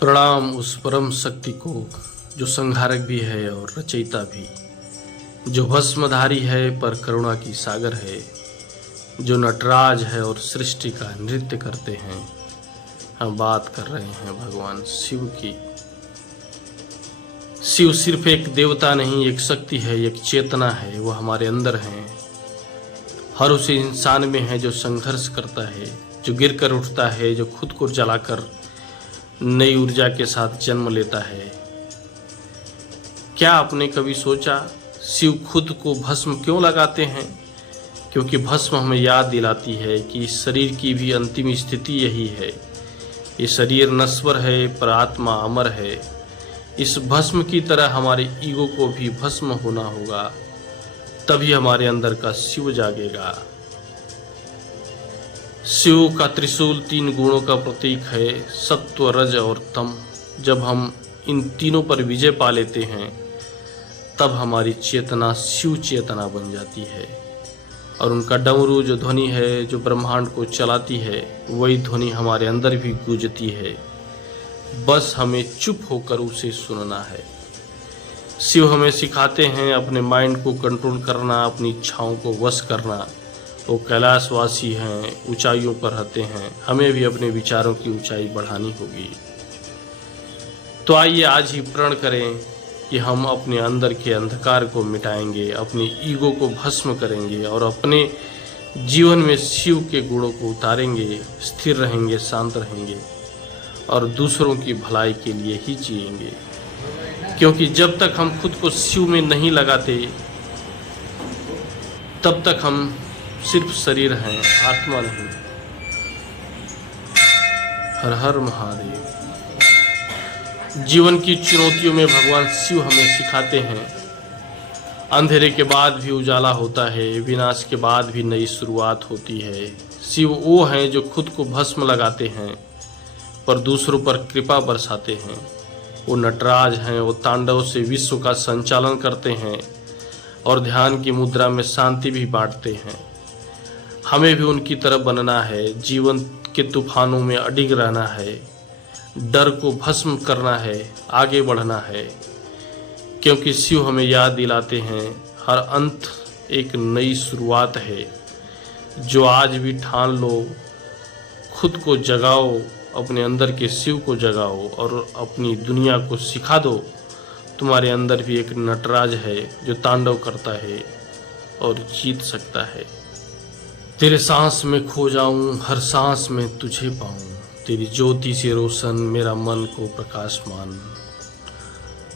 प्रणाम उस परम शक्ति को जो संहारक भी है और रचयिता भी, जो भस्मधारी है पर करुणा की सागर है, जो नटराज है और सृष्टि का नृत्य करते हैं। हम बात कर रहे हैं भगवान शिव की। शिव सिर्फ एक देवता नहीं, एक शक्ति है, एक चेतना है। वो हमारे अंदर है, हर उस इंसान में है जो संघर्ष करता है, जो गिर कर उठता है, जो खुद को जलाकर नई ऊर्जा के साथ जन्म लेता है। क्या आपने कभी सोचा शिव खुद को भस्म क्यों लगाते हैं? क्योंकि भस्म हमें याद दिलाती है कि इस शरीर की भी अंतिम स्थिति यही है। ये शरीर नश्वर है पर आत्मा अमर है। इस भस्म की तरह हमारे ईगो को भी भस्म होना होगा, तभी हमारे अंदर का शिव जागेगा। शिव का त्रिशूल 3 गुणों का प्रतीक है, सत्व, रज और तम। जब हम इन तीनों पर विजय पा लेते हैं तब हमारी चेतना शिव चेतना बन जाती है और उनका डमरू जो ध्वनि है, जो ब्रह्मांड को चलाती है, वही ध्वनि हमारे अंदर भी गूंजती है। बस हमें चुप होकर उसे सुनना है। शिव हमें सिखाते हैं अपने माइंड को कंट्रोल करना, अपनी इच्छाओं को वश करना। वो कैलाशवासी हैं, ऊंचाइयों पर रहते हैं। हमें भी अपने विचारों की ऊंचाई बढ़ानी होगी। तो आइए आज ही प्रण करें कि हम अपने अंदर के अंधकार को मिटाएंगे, अपनी ईगो को भस्म करेंगे और अपने जीवन में शिव के गुणों को उतारेंगे, स्थिर रहेंगे, शांत रहेंगे और दूसरों की भलाई के लिए ही जिएंगे। क्योंकि जब तक हम खुद को शिव में नहीं लगाते तब तक हम सिर्फ शरीर हैं, आत्मा नहीं। हर हर महादेव। जीवन की चुनौतियों में भगवान शिव हमें सिखाते हैं, अंधेरे के बाद भी उजाला होता है, विनाश के बाद भी नई शुरुआत होती है। शिव वो हैं जो खुद को भस्म लगाते हैं पर दूसरों पर कृपा बरसाते हैं। वो नटराज हैं, वो तांडव से विश्व का संचालन करते हैं और ध्यान की मुद्रा में शांति भी बांटते हैं। हमें भी उनकी तरह बनना है, जीवन के तूफानों में अडिग रहना है, डर को भस्म करना है, आगे बढ़ना है। क्योंकि शिव हमें याद दिलाते हैं हर अंत एक नई शुरुआत है। जो आज भी ठान लो, खुद को जगाओ, अपने अंदर के शिव को जगाओ और अपनी दुनिया को सिखा दो तुम्हारे अंदर भी एक नटराज है जो तांडव करता है और जीत सकता है। तेरे सांस में खो जाऊं, हर सांस में तुझे पाऊं, तेरी ज्योति से रोशन मेरा मन को प्रकाशमान।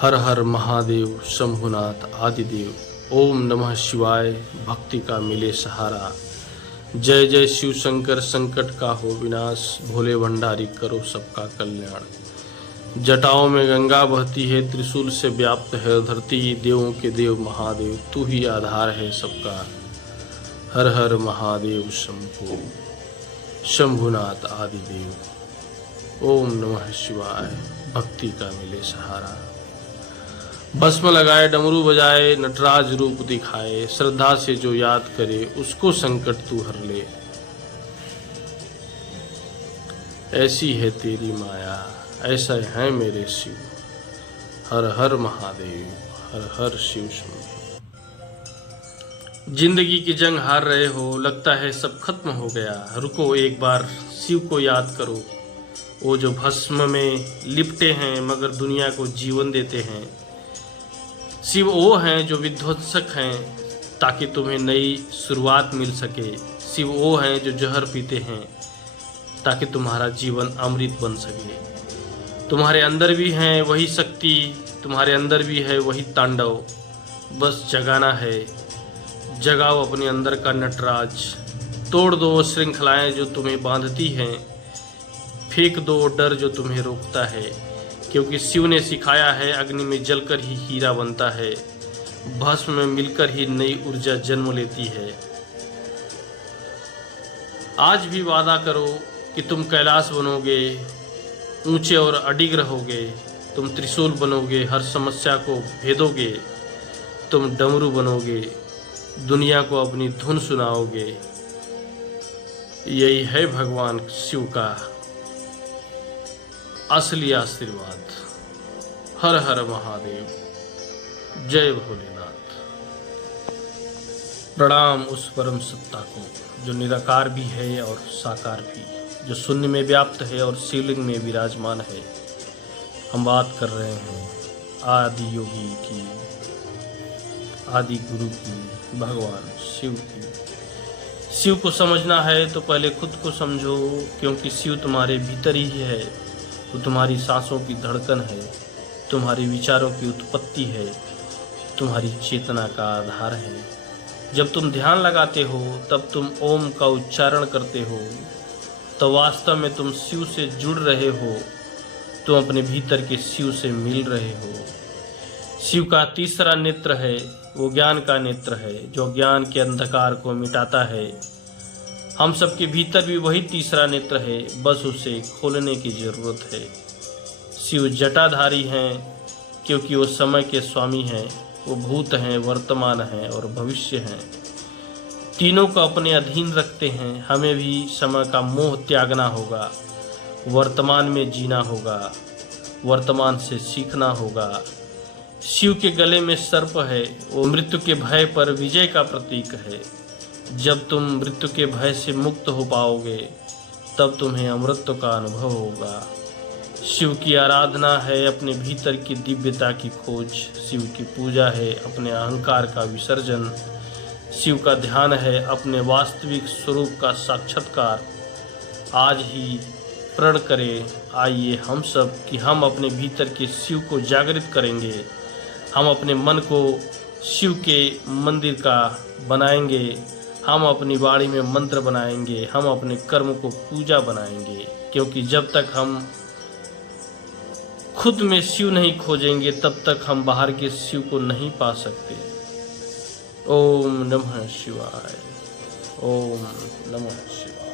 हर हर महादेव शंभुनाथ आदिदेव। ओम नमः शिवाय, भक्ति का मिले सहारा। जय जय शिव शंकर, संकट का हो विनाश, भोले भंडारी करो सबका कल्याण। जटाओं में गंगा बहती है, त्रिशूल से व्याप्त है धरती, देवों के देव महादेव तू ही आधार है सबका। हर हर महादेव शंभो शंभुनाथ आदिदेव। ओम नमः शिवाय, भक्ति का मिले सहारा। भस्म लगाए, डमरू बजाए, नटराज रूप दिखाए, श्रद्धा से जो याद करे उसको संकट तू हर ले। ऐसी है तेरी माया, ऐसा है मेरे शिव। हर हर महादेव, हर हर शिव शंभो। जिंदगी की जंग हार रहे हो, लगता है सब खत्म हो गया। रुको, एक बार शिव को याद करो, वो जो भस्म में लिपटे हैं मगर दुनिया को जीवन देते हैं। शिव वो हैं जो विध्वंसक हैं ताकि तुम्हें नई शुरुआत मिल सके। शिव वो हैं जो जहर पीते हैं ताकि तुम्हारा जीवन अमृत बन सके। तुम्हारे अंदर भी है वही शक्ति, तुम्हारे अंदर भी है वही तांडव, बस जगाना है। जगाओ अपने अंदर का नटराज, तोड़ दो वो श्रृंखलाएं जो तुम्हें बांधती हैं, फेंक दो डर जो तुम्हें रोकता है। क्योंकि शिव ने सिखाया है अग्नि में जलकर ही हीरा बनता है, भस्म में मिलकर ही नई ऊर्जा जन्म लेती है। आज भी वादा करो कि तुम कैलाश बनोगे, ऊंचे और अडिग रहोगे। तुम त्रिशूल बनोगे, हर समस्या को भेदोगे। तुम डमरू बनोगे, दुनिया को अपनी धुन सुनाओगे। यही है भगवान शिव का असली आशीर्वाद। हर हर महादेव, जय भोलेनाथ। प्रणाम उस परम सत्ता को जो निराकार भी है और साकार भी, जो शून्य में व्याप्त है और शिवलिंग में विराजमान है। हम बात कर रहे हैं आदि योगी की, आदि गुरु की, भगवान शिव की। शिव को समझना है तो पहले खुद को समझो, क्योंकि शिव तुम्हारे भीतर ही है। वो तुम्हारी सांसों की धड़कन है, तुम्हारे विचारों की उत्पत्ति है, तुम्हारी चेतना का आधार है। जब तुम ध्यान लगाते हो, तब तुम ओम का उच्चारण करते हो, तो वास्तव में तुम शिव से जुड़ रहे हो। तुम अपने भीतर के शिव से मिल रहे हो। शिव का तीसरा नेत्र है, वो ज्ञान का नेत्र है, जो ज्ञान के अंधकार को मिटाता है। हम सबके भीतर भी वही तीसरा नेत्र है, बस उसे खोलने की जरूरत है। शिव जटाधारी हैं, क्योंकि वो समय के स्वामी हैं। वो भूत हैं, वर्तमान हैं और भविष्य हैं। तीनों को अपने अधीन रखते हैं। हमें भी समय का मोह त्यागना होगा, वर्तमान में जीना होगा, वर्तमान से सीखना होगा। शिव के गले में सर्प है, वो मृत्यु के भय पर विजय का प्रतीक है। जब तुम मृत्यु के भय से मुक्त हो पाओगे, तब तुम्हें अमृत का अनुभव होगा। शिव की आराधना है अपने भीतर की दिव्यता की खोज। शिव की पूजा है अपने अहंकार का विसर्जन। शिव का ध्यान है अपने वास्तविक स्वरूप का साक्षात्कार। आज ही प्रण करें, आइए हम सब कि हम अपने भीतर के शिव को जागृत करेंगे। हम अपने मन को शिव के मंदिर का बनाएंगे। हम अपनी वाणी में मंत्र बनाएंगे। हम अपने कर्म को पूजा बनाएंगे, क्योंकि जब तक हम खुद में शिव नहीं खोजेंगे, तब तक हम बाहर के शिव को नहीं पा सकते। ओम नमः शिवाय, ओम नमः शिवाय।